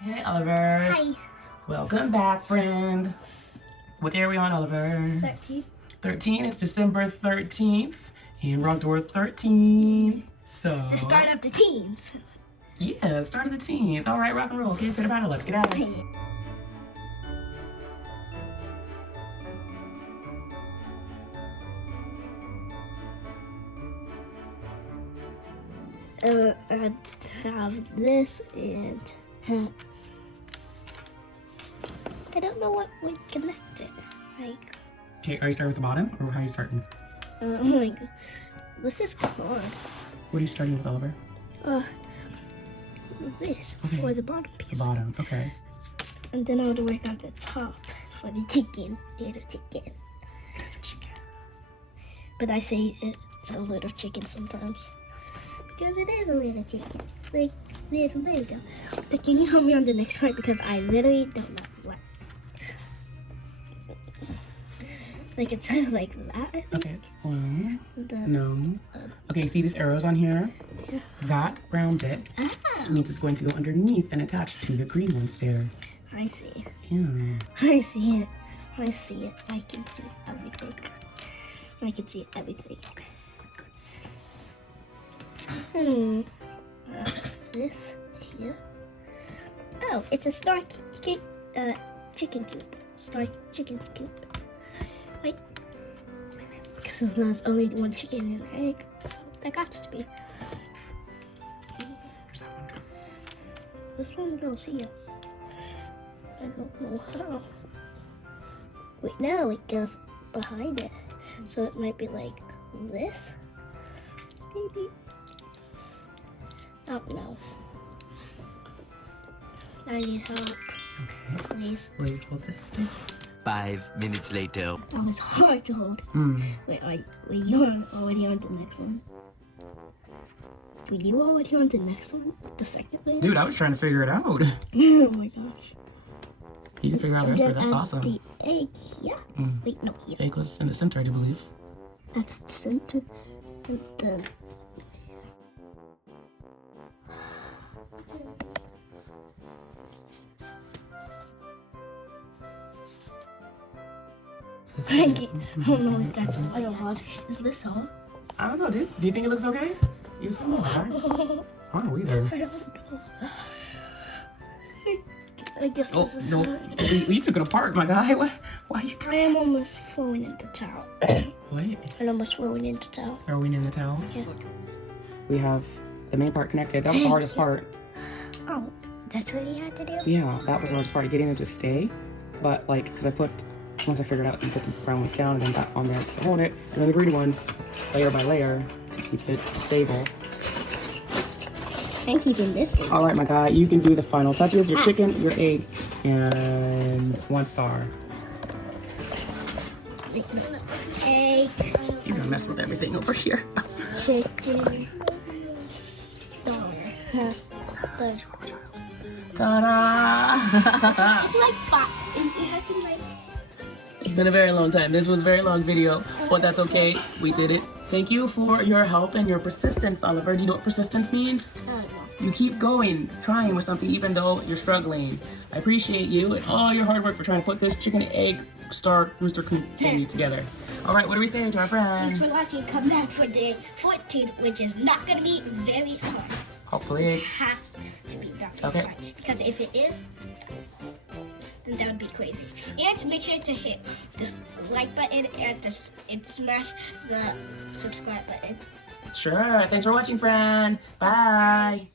Hey, Oliver. Hi. Welcome back, friend. What day are we on, Oliver? 13. 13. It's December 13th. And we're on door 13. So. The start of the teens. Yeah, the start of the teens. All right, rock and roll. Get fit about it. Let's get out of here. I have this and I don't know what would connect it. Like, Okay, are you starting with the bottom or how are you starting? like this is hard. What are you starting with, Oliver? This Okay. for the bottom The piece, bottom. Okay. and then I would work on the top for the chicken, little chicken. It's a chicken. But I say it's a little chicken sometimes because it is a little chicken, like little. But can you help me on the next part because I literally don't know what. Like it sounds like that. I think. Okay. One. The, No. Okay, you see these arrows on here? Yeah. That brown bit means it's going to go underneath and attach to the green ones there. I see. Yeah. I see it. I see it. I can see everything. I can see everything. This here. Oh, it's a star chicken coop. Star chicken coop. Right? Because there's only one chicken and an egg, so that got to be. Where's that one go? This one goes here. I don't know how. Wait, no, it goes behind it. So it might be like this. Maybe. Oh, no. I need help, Okay. please. Will you hold this, please? 5 minutes later. That was hard to hold. Wait, you're already on the next one? Were you already on the next one? The second one? Dude, I was trying to figure it out. Oh my gosh. You can figure out the rest of it. That's awesome. The egg here. Wait, no, here. It goes in the center, I do believe. That's the center. And then. I don't know if that's hard or hard. Is this hard? I don't know, dude. Do you think it looks okay? You saw me, right? I don't know either. I don't know. I guess Oh, this is no. hard. You took it apart, my guy. Why are you I doing am that? almost throwing in the towel. What? I'm almost throwing in the towel. Are we in the towel? Yeah. We have the main part connected. That was the hardest part. Oh, that's what you had to do? Yeah, that was the hardest part, getting them to stay. But, like, because once I figured out, you put the brown ones down and then that on there to hold it. And then the green ones, layer by layer, to keep it stable. And keeping this stable. All right, my guy, you can do the final touches. Your chicken, your egg, and 1 star. Egg, You're gonna mess with everything over here. chicken, star. Ta-da! It's like 5. It has been like. It's been a very long time. This was a very long video, but that's okay. We did it. Thank you for your help and your persistence, Oliver. Do you know what persistence means? I don't know. You keep going, trying with something even though you're struggling. I appreciate you and all your hard work for trying to put this chicken, egg, star, rooster coop thingy together. All right, what are we saying to our Thanks friends? for watching. Come back for day 14, which is not going to be very hard. It Hopefully. has to be done. Okay. Right. Because if it is, then that would be crazy. And make sure to hit this like button and smash the subscribe button. Sure. Thanks for watching, friend. Bye.